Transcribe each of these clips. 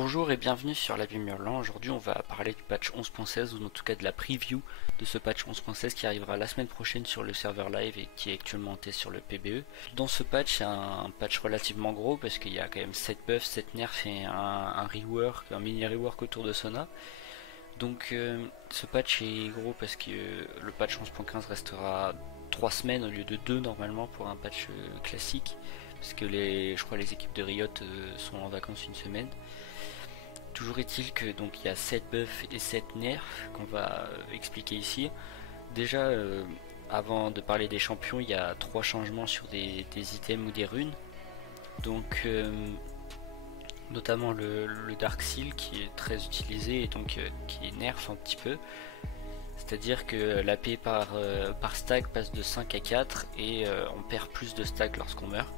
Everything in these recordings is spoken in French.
Bonjour et bienvenue sur la Vie Murlant. Aujourd'hui on va parler du patch 11.16 ou en tout cas de la preview de ce patch 11.16 qui arrivera la semaine prochaine sur le serveur live et qui est actuellement en test sur le PBE. Dans ce patch, c'est un patch relativement gros parce qu'il y a quand même 7 buffs, 7 nerfs et un rework, un mini rework autour de Sona. Donc ce patch est gros parce que le patch 11.15 restera 3 semaines au lieu de 2 normalement pour un patch classique. Parce que je crois les équipes de Riot sont en vacances une semaine. Toujours est-il que donc il y a 7 buffs et 7 nerfs qu'on va expliquer ici. Déjà avant de parler des champions, il y a 3 changements sur des items ou des runes. Donc notamment le Dark Seal qui est très utilisé et donc qui nerf un petit peu. C'est-à-dire que l'AP par stack passe de 5 à 4 et on perd plus de stack lorsqu'on meurt.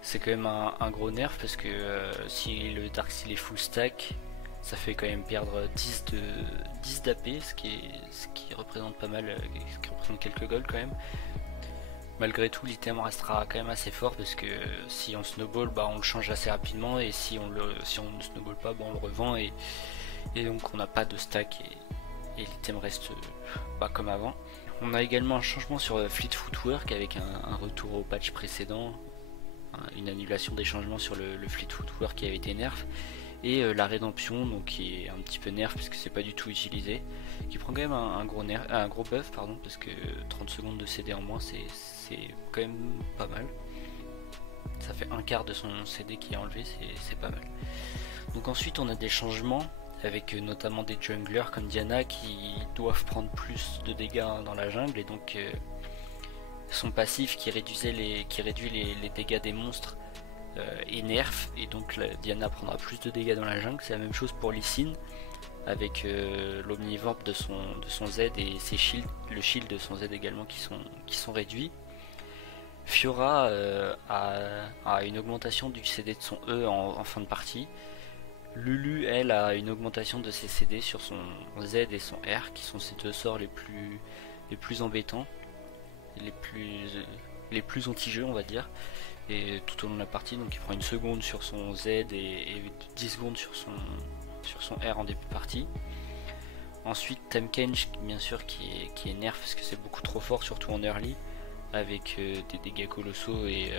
C'est quand même un gros nerf parce que si le Dark Seal est full stack, ça fait quand même perdre 10 d'AP, ce qui représente pas mal, ce qui représente quelques golds quand même. Malgré tout, l'item restera quand même assez fort parce que si on snowball, on le change assez rapidement et si on ne snowball pas, on le revend et donc on n'a pas de stack et l'item reste comme avant. On a également un changement sur Fleet Footwork avec un retour au patch précédent. Une annulation des changements sur le Fleet Footwork qui avait été nerf et la rédemption donc qui est un petit peu nerf parce que c'est pas du tout utilisé, qui prend quand même un gros buff parce que 30 secondes de CD en moins c'est quand même pas mal, ça fait un quart de son CD qui est enlevé, c'est pas mal. Donc ensuite on a des changements avec notamment des junglers comme Diana qui doivent prendre plus de dégâts dans la jungle et donc son passif qui réduit les dégâts des monstres est nerf et donc Diana prendra plus de dégâts dans la jungle. C'est la même chose pour Lee Sin avec l'omnivamp de son Z et le shield de son Z également qui sont réduits. Fiora a une augmentation du CD de son E en fin de partie. Lulu elle a une augmentation de ses CD sur son Z et son R qui sont ses deux sorts les plus embêtants, les plus anti-jeux on va dire, et tout au long de la partie. Donc il prend une seconde sur son Z et 10 secondes sur son R en début de partie. Ensuite Tahm-Kench bien sûr qui est nerf parce que c'est beaucoup trop fort, surtout en early, avec des dégâts colossaux et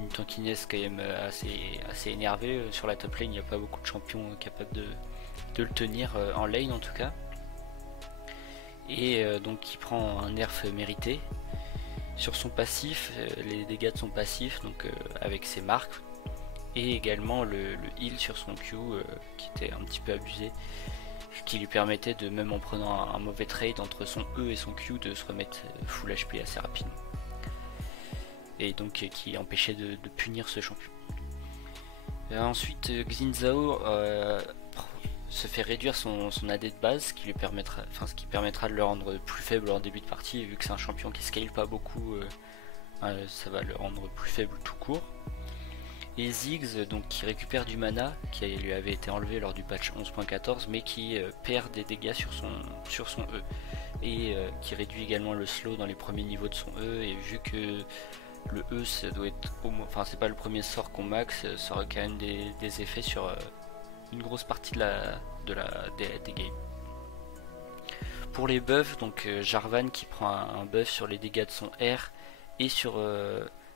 une tankiness quand même assez énervée. Sur la top lane il n'y a pas beaucoup de champions capables de le tenir en lane en tout cas. Et donc il prend un nerf mérité sur son passif, les dégâts de son passif donc avec ses marques, et également le heal sur son Q qui était un petit peu abusé, qui lui permettait de, même en prenant un mauvais trade entre son E et son Q, de se remettre full HP assez rapidement, et donc qui empêchait de punir ce champion. Ensuite Xin Zhao se fait réduire son AD de base, ce qui permettra de le rendre plus faible en début de partie, et vu que c'est un champion qui scale pas beaucoup, ça va le rendre plus faible tout court. Et Ziggs donc qui récupère du mana qui lui avait été enlevé lors du patch 11.14 mais qui perd des dégâts sur son E et qui réduit également le slow dans les premiers niveaux de son E, et vu que le E ça doit être c'est pas le premier sort qu'on max, ça aura quand même des effets sur une grosse partie des games. Pour les buffs, donc Jarvan qui prend un buff sur les dégâts de son R et sur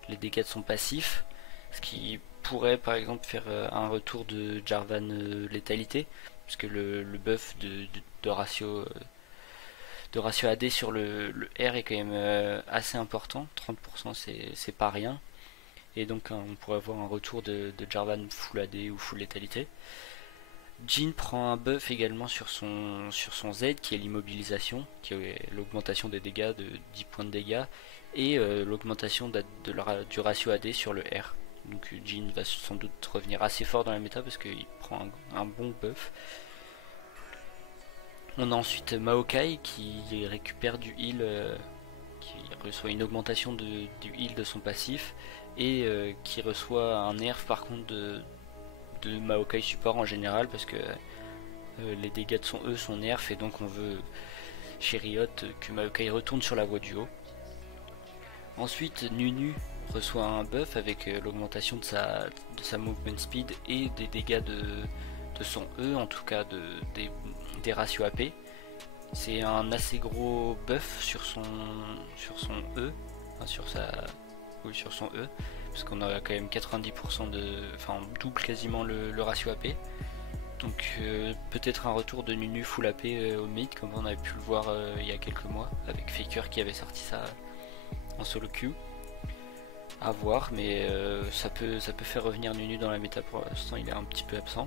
les dégâts de son passif, ce qui pourrait par exemple faire un retour de Jarvan létalité, puisque le buff de ratio AD sur le R est quand même assez important, 30% c'est pas rien, et donc on pourrait avoir un retour de Jarvan full AD ou full létalité. Jhin prend un buff également sur son Z qui est l'immobilisation, qui est l'augmentation des dégâts de 10 points de dégâts, et l'augmentation du ratio AD sur le R. Donc Jhin va sans doute revenir assez fort dans la méta parce qu'il prend un bon buff. On a ensuite Maokai qui récupère du heal, qui reçoit une augmentation du heal de son passif, et qui reçoit un nerf par contre de Maokai support en général, parce que les dégâts de son E sont nerfs, et donc on veut chez Riot que Maokai retourne sur la voie du haut. Ensuite Nunu reçoit un buff avec l'augmentation de sa movement speed et des dégâts de son E, en tout cas des ratios AP. C'est un assez gros buff sur son E, enfin sur son E, parce qu'on a quand même 90% enfin on double quasiment le ratio AP. Donc peut-être un retour de Nunu full AP au mid, comme on avait pu le voir il y a quelques mois avec Faker qui avait sorti ça en solo queue. À voir, mais ça peut faire revenir Nunu dans la méta. Pour l'instant il est un petit peu absent.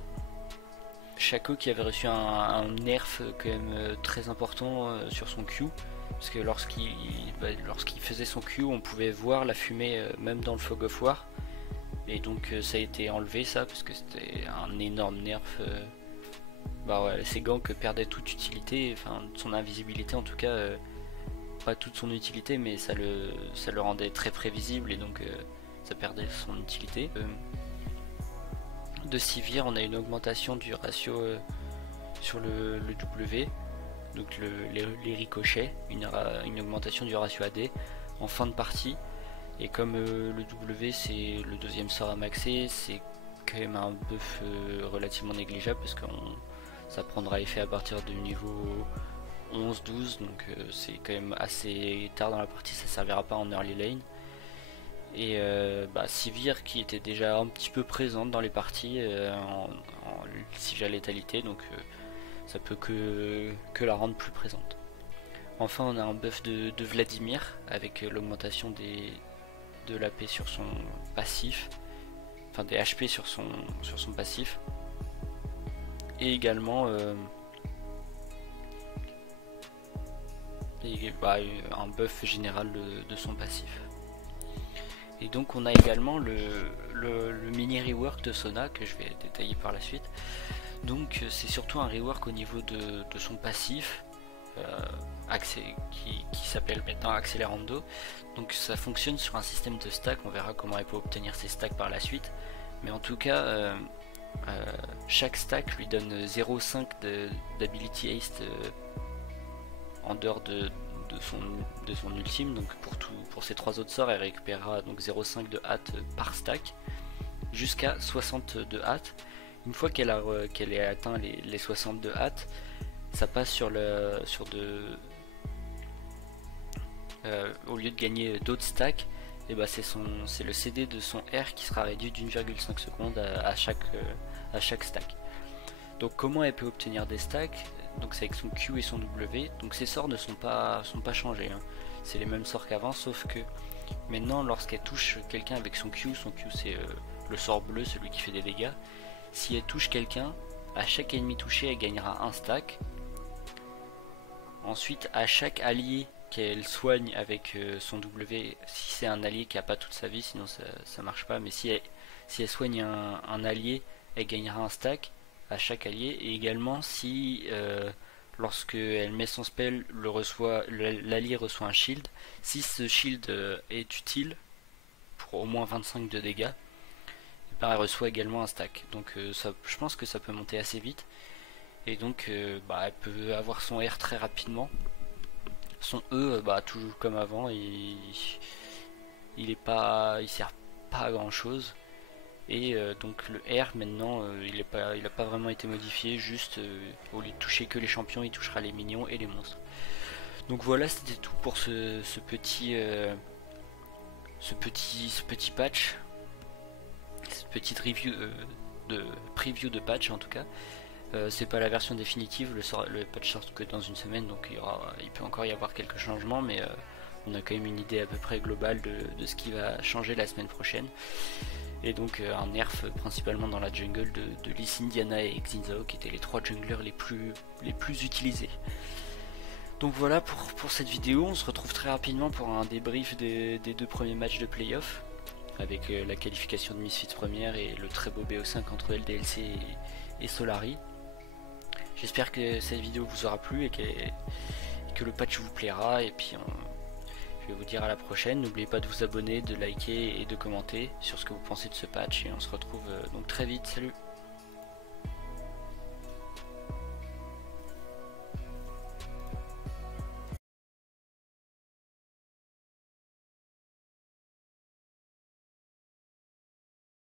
Shaco qui avait reçu un nerf quand même très important sur son Q, parce que lorsqu'il faisait son Q, on pouvait voir la fumée même dans le Fog of War, et donc ça a été enlevé ça, parce que c'était un énorme nerf. Ses ganks perdaient toute utilité, enfin son invisibilité en tout cas, pas toute son utilité, mais ça le rendait très prévisible, et donc ça perdait son utilité. De Sivir, on a une augmentation du ratio sur le W, donc les ricochets, une augmentation du ratio AD en fin de partie. Et comme le W c'est le deuxième sort à maxer, c'est quand même un buff relativement négligeable, parce que ça prendra effet à partir du niveau 11-12, donc c'est quand même assez tard dans la partie, ça servira pas en early lane. Et Sivir qui était déjà un petit peu présente dans les parties en siege à létalité, donc ça peut que la rendre plus présente. Enfin on a un buff de Vladimir avec l'augmentation de l'AP sur son passif, enfin des HP sur son passif, et également un buff général de son passif. Et donc on a également le mini rework de Sona que je vais détailler par la suite. Donc c'est surtout un rework au niveau de son passif qui s'appelle maintenant Accelerando. Donc ça fonctionne sur un système de stack, on verra comment elle peut obtenir ses stacks par la suite. Mais en tout cas chaque stack lui donne 0,5 d'ability haste en dehors de son ultime. Donc pour ces trois autres sorts elle récupérera donc 0,5 de hâte par stack jusqu'à 60 de hâte. Une fois qu'elle ait atteint les 60 de hâte, ça passe au lieu de gagner d'autres stacks, et c'est le CD de son R qui sera réduit d'1,5 secondes à chaque stack. Donc comment elle peut obtenir des stacks? Donc c'est avec son Q et son W. Donc ces sorts ne sont pas changés, hein. C'est les mêmes sorts qu'avant, sauf que maintenant lorsqu'elle touche quelqu'un avec son Q c'est le sort bleu, celui qui fait des dégâts. Si elle touche quelqu'un, à chaque ennemi touché elle gagnera un stack. Ensuite à chaque allié qu'elle soigne avec son W, si c'est un allié qui a pas toute sa vie, sinon ça marche pas, mais si elle soigne un allié, elle gagnera un stack à chaque allié. Et également si lorsque elle met son spell, l'allié reçoit un shield, si ce shield est utile pour au moins 25 de dégâts, elle reçoit également un stack. Donc je pense que ça peut monter assez vite, et donc elle peut avoir son R très rapidement. Son E toujours comme avant, il sert pas à grand chose. Et donc le R maintenant il a pas vraiment été modifié, juste au lieu de toucher que les champions, il touchera les minions et les monstres. Donc voilà, c'était tout pour ce petit patch, cette petite review preview de patch en tout cas. C'est pas la version définitive, le patch sort que dans une semaine, donc il peut encore y avoir quelques changements, mais on a quand même une idée à peu près globale de ce qui va changer la semaine prochaine. Et donc un nerf principalement dans la jungle de Lee Sin, Diana et Xin qui étaient les trois junglers les plus utilisés. Donc voilà pour cette vidéo, on se retrouve très rapidement pour un débrief des deux premiers matchs de playoff, avec la qualification de Misfits première et le très beau BO5 entre LDLC et Solari. J'espère que cette vidéo vous aura plu et que le patch vous plaira, et puis je vais vous dire à la prochaine. N'oubliez pas de vous abonner, de liker et de commenter sur ce que vous pensez de ce patch, et on se retrouve donc très vite. Salut!